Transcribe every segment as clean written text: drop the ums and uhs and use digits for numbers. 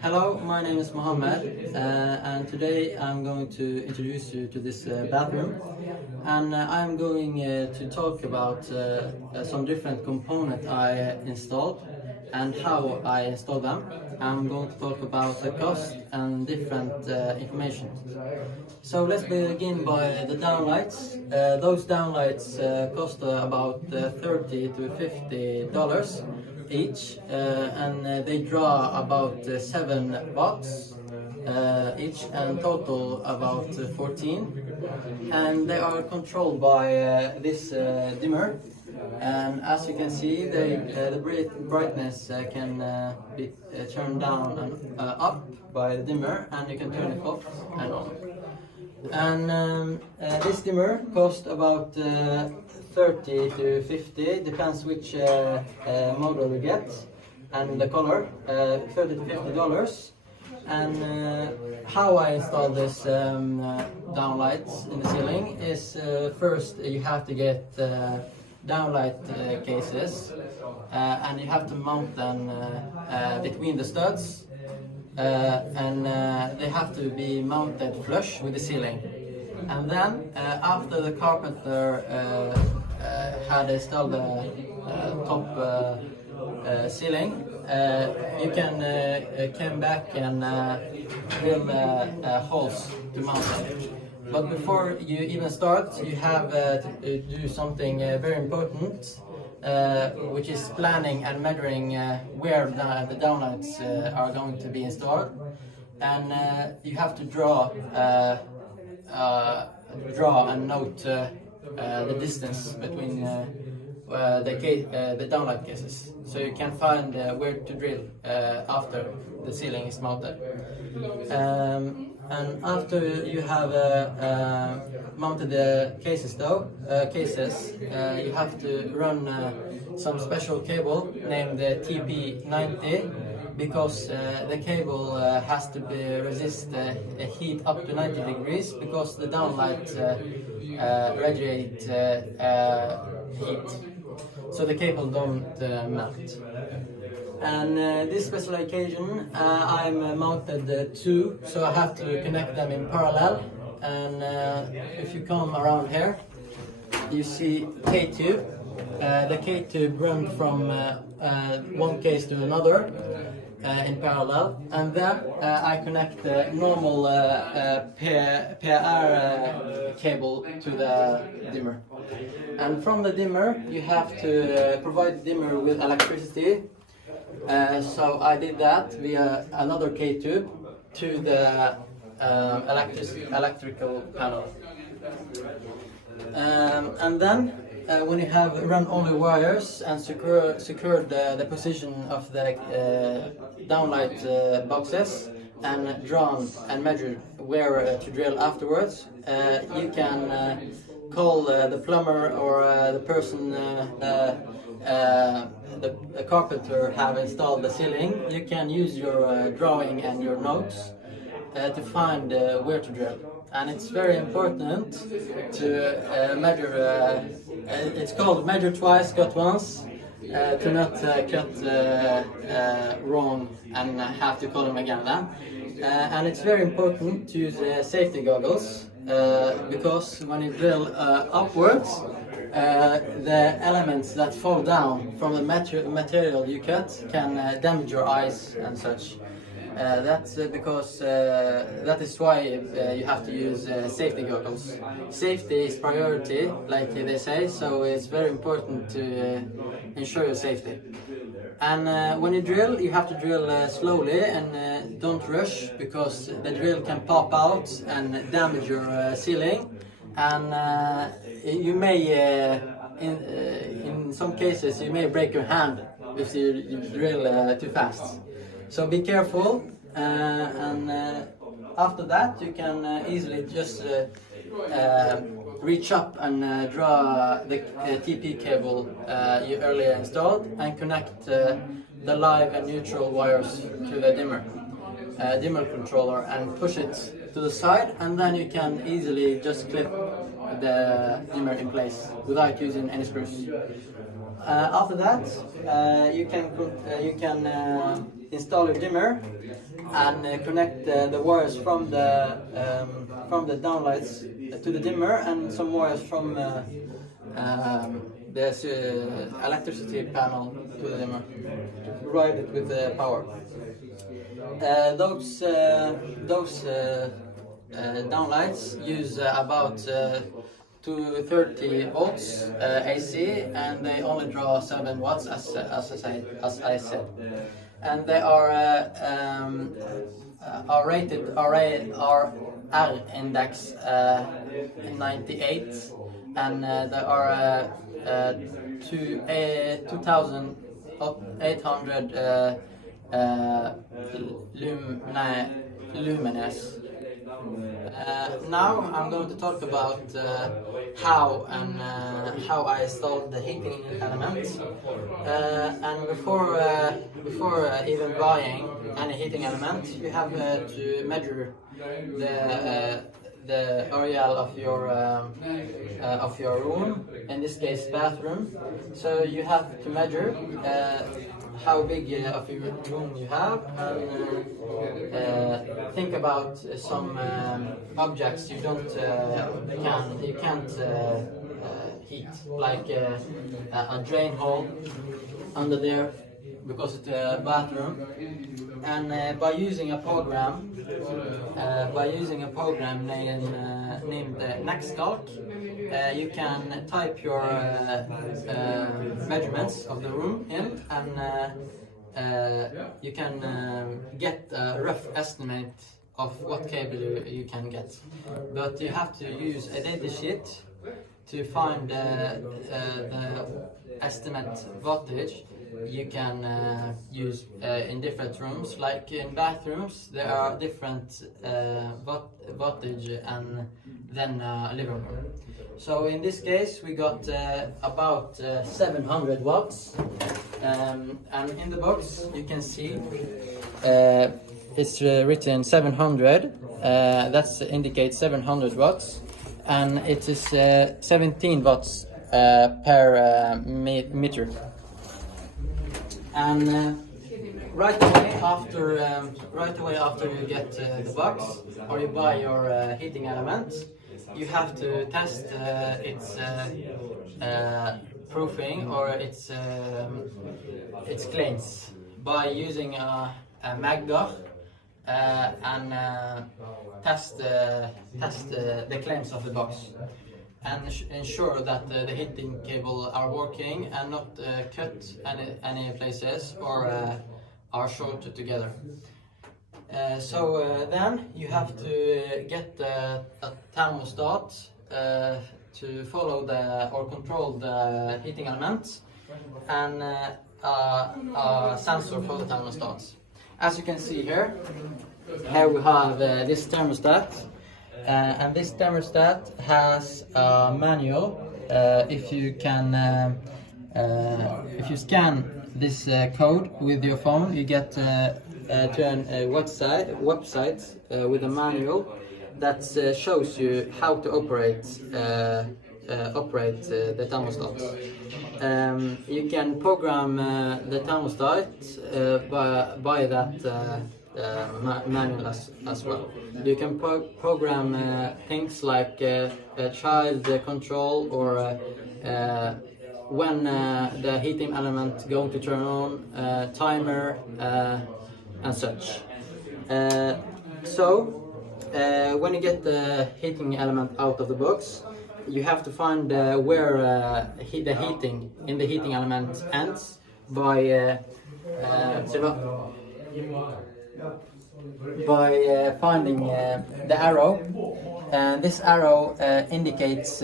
Hello, my name is Mohammed, and today I'm going to introduce you to this bathroom, and I'm going to talk about some different components I installed and how I installed them. I'm going to talk about the cost and different information. So let's begin by the downlights. Those downlights cost about $30 to $50 each, and they draw about 7 watts each, and total about 14. And they are controlled by this dimmer. And as you can see, the brightness can be turned down and up by the dimmer, and you can turn it off and on. And this dimmer costs about 30 to 50, depends which model you get and the color, $30 to $50. And how I install this downlights in the ceiling is first you have to get downlight cases, and you have to mount them between the studs. And they have to be mounted flush with the ceiling. And then after the carpenter had installed the top ceiling, you can come back and drill holes to mount it. But before you even start, you have to do something very important, which is planning and measuring where the downlights are going to be installed. And you have to draw and note the distance between the downlight cases, so you can find where to drill after the ceiling is mounted. And after you have mounted the cases, you have to run some special cable named TP90, because the cable has to resist heat up to 90 degrees, because the downlight radiate heat, so the cable don't melt. And this special occasion I'm mounted two, so I have to connect them in parallel. And if you come around here, you see K-tube. The K-tube runs from one case to another in parallel, and then I connect the normal PR cable to the dimmer. And from the dimmer you have to provide the dimmer with electricity. So I did that via another K-tube to the electrical panel. And then when you have run all the wires and secured the position of the downlight boxes, and drawn and measured where to drill afterwards, you can call the plumber or the person the carpenter have installed the ceiling. You can use your drawing and your notes to find where to drill. And it's very important to measure, it's called measure twice, cut once, to not cut wrong and have to call them again then. And it's very important to use safety goggles, because when you drill upwards, the elements that fall down from the material you cut can damage your eyes and such. That's because that is why you have to use safety goggles. Safety is priority, like they say, so it's very important to ensure your safety. And when you drill, you have to drill slowly and don't rush, because the drill can pop out and damage your ceiling. And you may, in some cases, you may break your hand if you drill too fast. So be careful, and after that you can easily just reach up and draw the TP cable you earlier installed, and connect the live and neutral wires to the dimmer controller, and push it to the side, and then you can easily just clip the dimmer in place without using any screws. After that, you can install a dimmer and connect the wires from the downlights to the dimmer, and some wires from the electricity panel to the dimmer to provide it with power. Those downlights use about 230 volts AC, and they only draw 7 watts as I said. And they are rated R index 98, and they are 2,800 lumens. Now I'm going to talk about how I installed the heating element. And before even buying any heating element, you have to measure the area of your room, in this case bathroom. So you have to measure how big of your room you have, and think about some objects you can't heat, like a drain hole under there, because it's a bathroom. And by using a program named Nextcalc, you can type your measurements of the room in, and you can get a rough estimate of what cable you can get. But you have to use a data sheet to find the estimate voltage you can use in different rooms. Like in bathrooms, there are different voltage and then living room. So in this case, we got about 700 watts, and in the box you can see it's written 700. That indicates 700 watts, and it is 17 watts per meter. And right away after you get the box, or you buy your heating element, you have to test its proofing or its claims by using a Maggar and test the claims of the box, and ensure that the heating cable are working and not cut any places or are shorted together. So then you have to get a thermostat to follow or control the heating element, and a sensor for the thermostat. As you can see here we have this thermostat. And this thermostat has a manual. If you scan this code with your phone, you get to a website with a manual that shows you how to operate the thermostat. You can program the thermostat by that manual as well. You can program things like child control, or when the heating element going to turn on, timer, and such. So when you get the heating element out of the box, you have to find where the heating in the heating element ends by finding the arrow, and this arrow indicates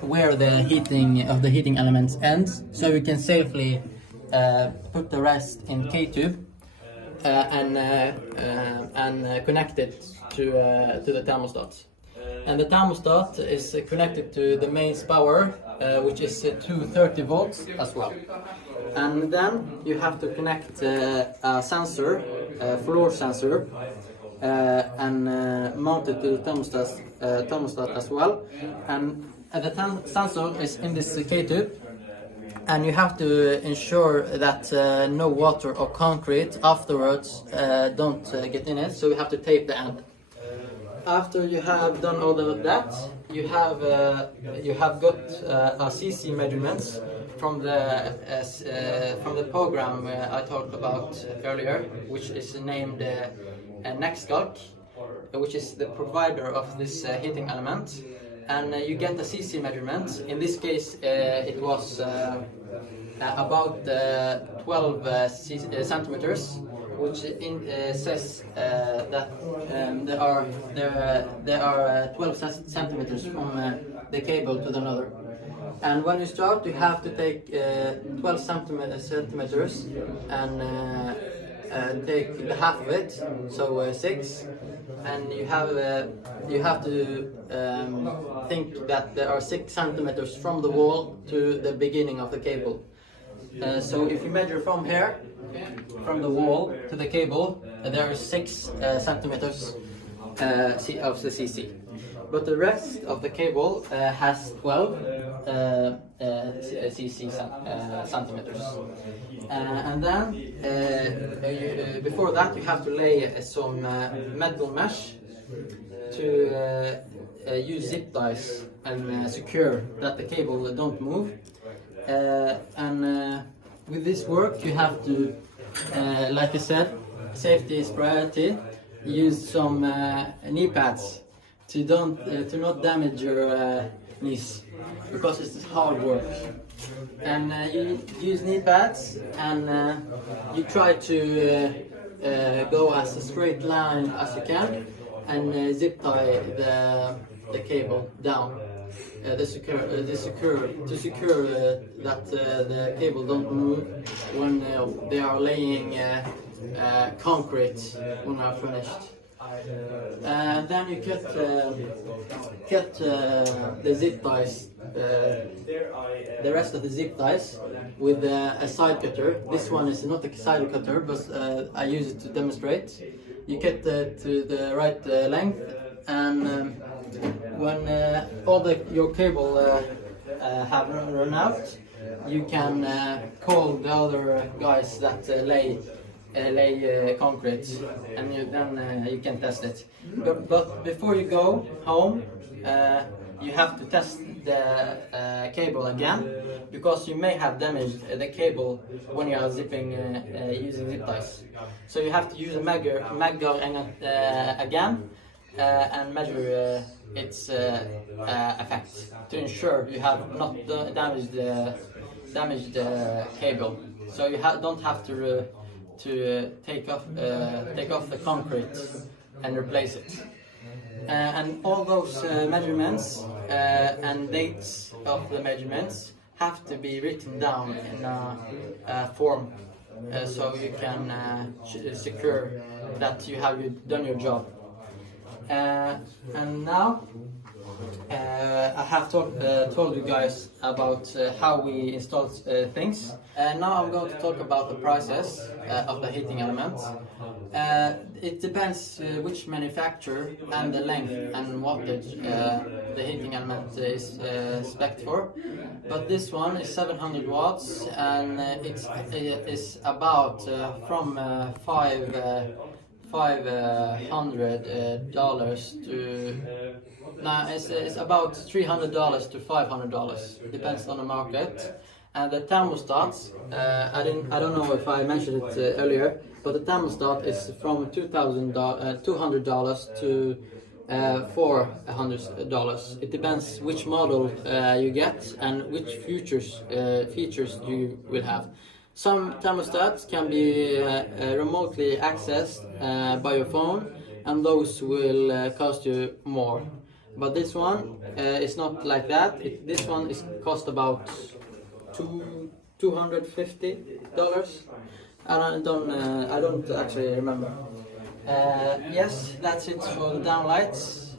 where the heating of the heating elements ends, so you can safely put the rest in K-tube and connect it to the thermostat. And the thermostat is connected to the mains power, which is 230 volts as well. And then you have to connect a sensor, a floor sensor, and mount it to the thermostat as well. And the sensor is in this K-tube, and you have to ensure that no water or concrete afterwards don't get in it, so you have to tape the end. After you have done all of that, you have got a CC measurements from the program I talked about earlier, which is named Nextcalc, which is the provider of this heating element, and you get the CC measurement. In this case, it was about 12 centimeters, which says that there are 12 centimeters from the cable to the another. And when you start, you have to take 12 centimeters and take the half of it, so 6. And you have to think that there are 6 centimeters from the wall to the beginning of the cable. So if you measure from here, from the wall to the cable, there are 6 centimeters of the CC. But the rest of the cable has 12 CC centimeters. And then, before that, you have to lay some metal mesh to use zip ties and secure that the cable don't move. And with this work, you have to, like I said, safety is priority. Use some knee pads to not damage your knees, because it's hard work. And you use knee pads, and you try to go as a straight line as you can, and zip tie the cable down. To secure that the cable don't move when they are laying concrete when they are finished. And then you cut the zip ties, the rest of the zip ties, with a side cutter. This one is not a side cutter, but I use it to demonstrate. You cut to the right length, and when all your cable have run out, you can call the other guys that lay concrete, and then you can test it. But before you go home, you have to test the cable again, because you may have damaged the cable when you are zipping using zip ties. So you have to use a magger again and measure its effect to ensure you have not damaged the cable. So you don't have to take off the concrete and replace it. And all those measurements and dates of the measurements have to be written down in a form, so you can secure that you have done your job. And now I have told you guys about how we install things. Now I'm going to talk about the process of the heating element. It depends which manufacturer and the length and wattage the heating element is spec'd for. But this one is 700 watts, and it's about from $500 to it's about $300 to $500. Depends on the market. And the thermostats, I don't know if I mentioned it earlier, but the thermostat is from $200 to $400. It depends which model you get and which features you will have. Some thermostats can be remotely accessed by your phone, and those will cost you more. But this one is not like that. This one cost about $250. I don't actually remember. Yes, that's it for the downlights.